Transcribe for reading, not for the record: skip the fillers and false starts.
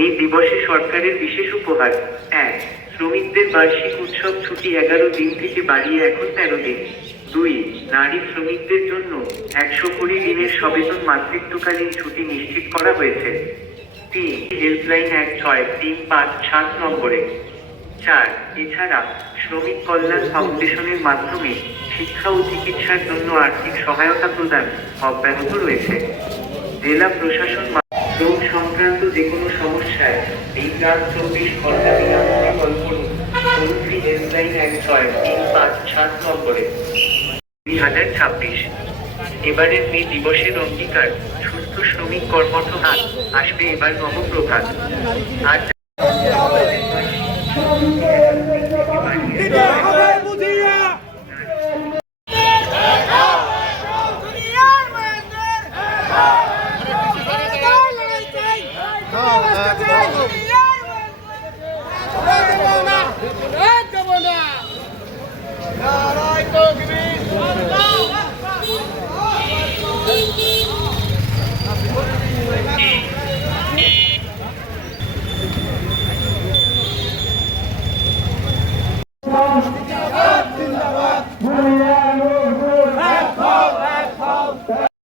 মে দিবসে সরকারের বিশেষ উপহার। 1. শ্রমিকদের বার্ষিক উৎসব ছুটি 11 দিন থেকে বাড়িয়ে এখন 13 দিন। 2. নারী শ্রমিকদের জন্য 120 দিনের সবেতন মাতৃত্বকালীন ছুটি নিশ্চিত করা হয়েছে। 3. হেল্পলাইন 1635 নম্বরে। 4. এছাড়া শ্রমিক কল্যাণ ফাউন্ডেশনের মাধ্যমে শিক্ষা ও চিকিৎসার জন্য আর্থিক সহায়তা প্রদান অব্যাহত রয়েছে। জেলা প্রশাসন শ্রম সংক্রান্ত যে কোনো সমস্যায় দিন-রাত 24 ঘন্টা বিনামূল্যে কল করুন টোল-ফ্রি হেল্পলাইন 1635 নম্বরে। 2026 এবারের মে দিবসের অঙ্গীকার সুস্থ শ্রমিক কর্মঠ হাত আসবে এবার নবপ্রভাত। আজ